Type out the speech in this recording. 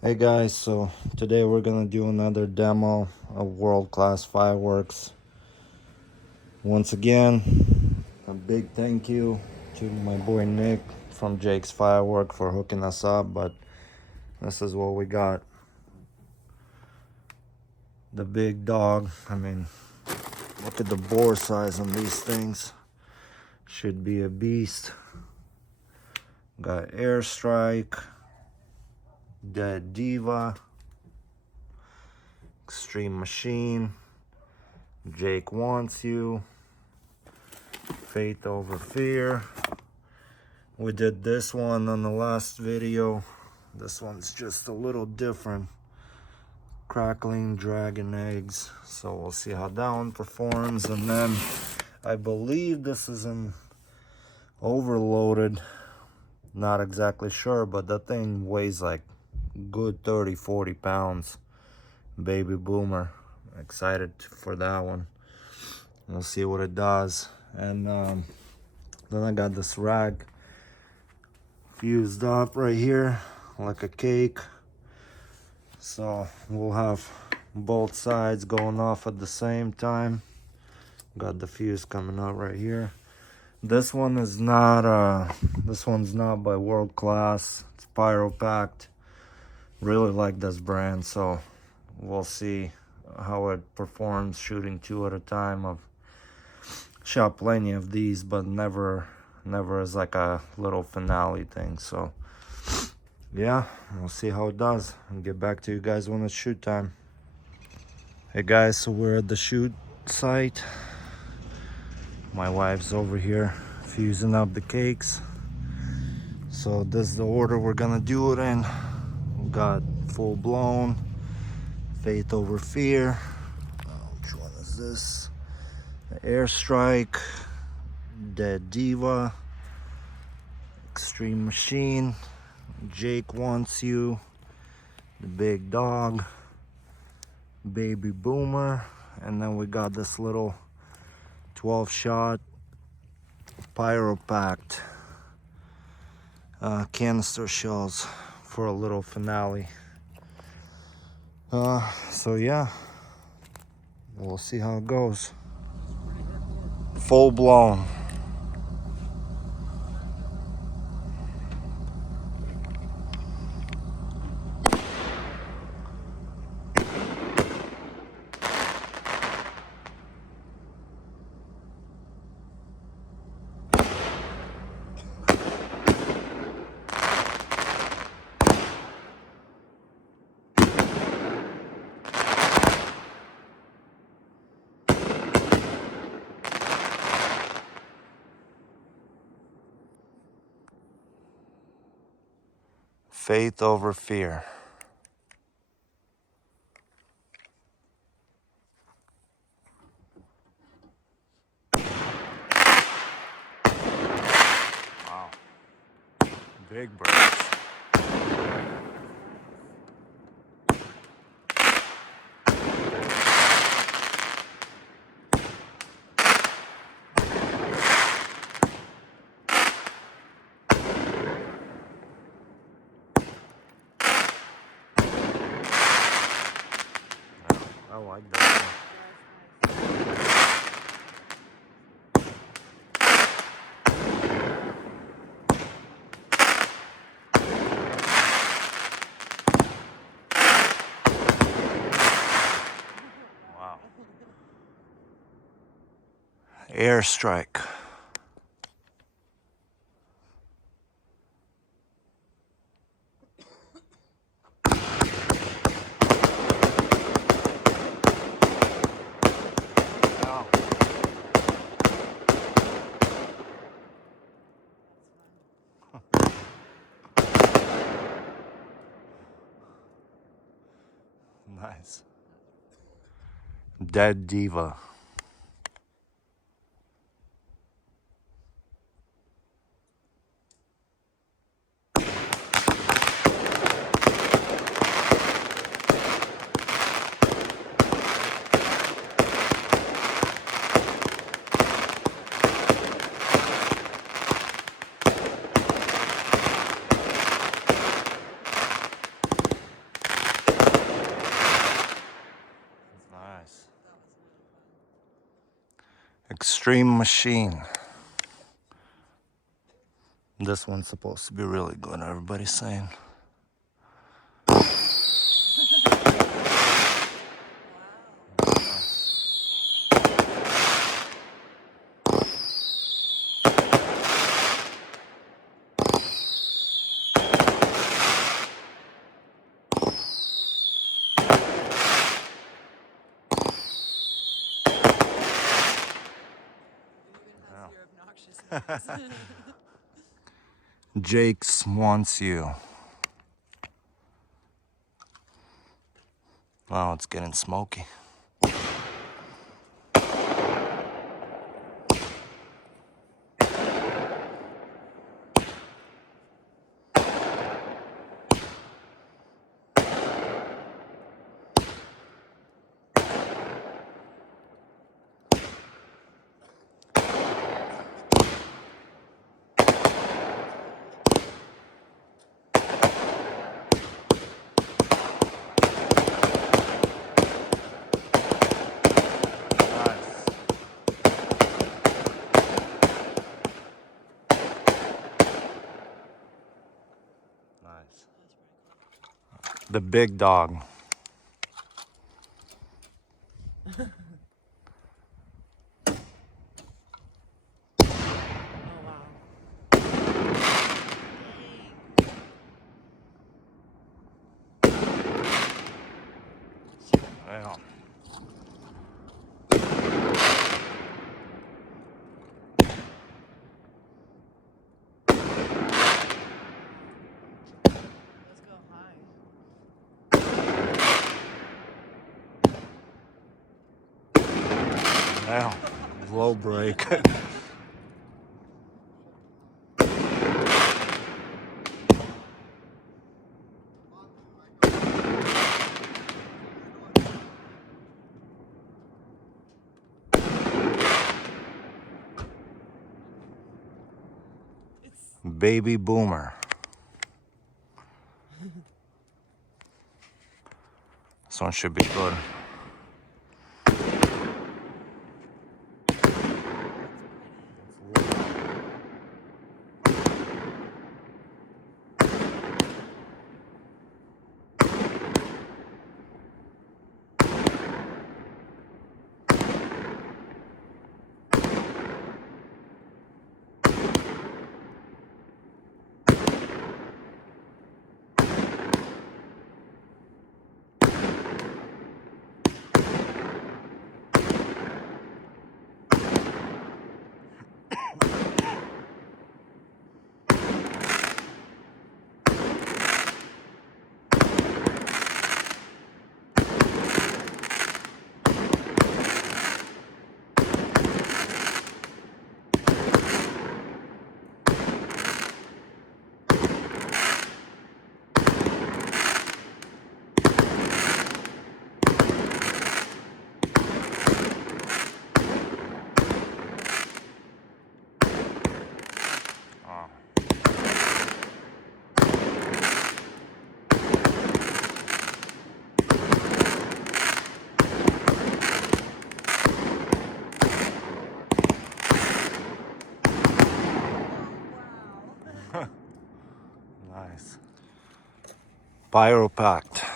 Hey guys, so today we're gonna do another demo of world-class fireworks. Once again, a big thank you to my boy Nick from Jake's Firework for hooking us up, but this is what we got. The big dog. I mean, look at the bore size on these things. Should be a beast. Got Airstrike, Dead Diva, Extreme Machine, Jake Wants You, Faith Over Fear. We did this one on the last video. This one's just a little different. Crackling Dragon Eggs. So we'll see how that one performs. And then I believe this is an overloaded. Not exactly sure, but that thing weighs like good 30-40 pounds. Baby Boomer. Excited for that one. We'll see what it does. And then I got this rag fused up right here like a cake. So we'll have both sides going off at the same time. Got the fuse coming out right here. This one is not this one's not by World Class. It's Pyro packed. Really like this brand, so we'll see how it performs shooting two at a time. I've shot plenty of these, but never as like a little finale thing. So yeah, we'll see how it does and get back to you guys when it's shoot time. Hey guys, so we're at the shoot site. My wife's over here fusing up the cakes. So this is the order we're gonna do it in. We got Full Blown, Faith Over Fear. Which one is this? The Airstrike, Dead Diva, Extreme Machine, Jake Wants You, the Big Dog, Baby Boomer, and then we got this little 12-shot Pyro packed canister shells for a little finale. So yeah, we'll see how it goes. Full Blown. Faith Over Fear. Wow. Big breaks. I like that one. Wow. Airstrike. Wow. Nice. Dead Diva. Extreme machine. This one's supposed to be really good, everybody's saying. Jake's wants you. Wow, it's getting smoky. Nice. The big dog. Yeah. Let's go high. Yeah. Low brake. Baby boomer. This one should be good. Nice. Pyro packed.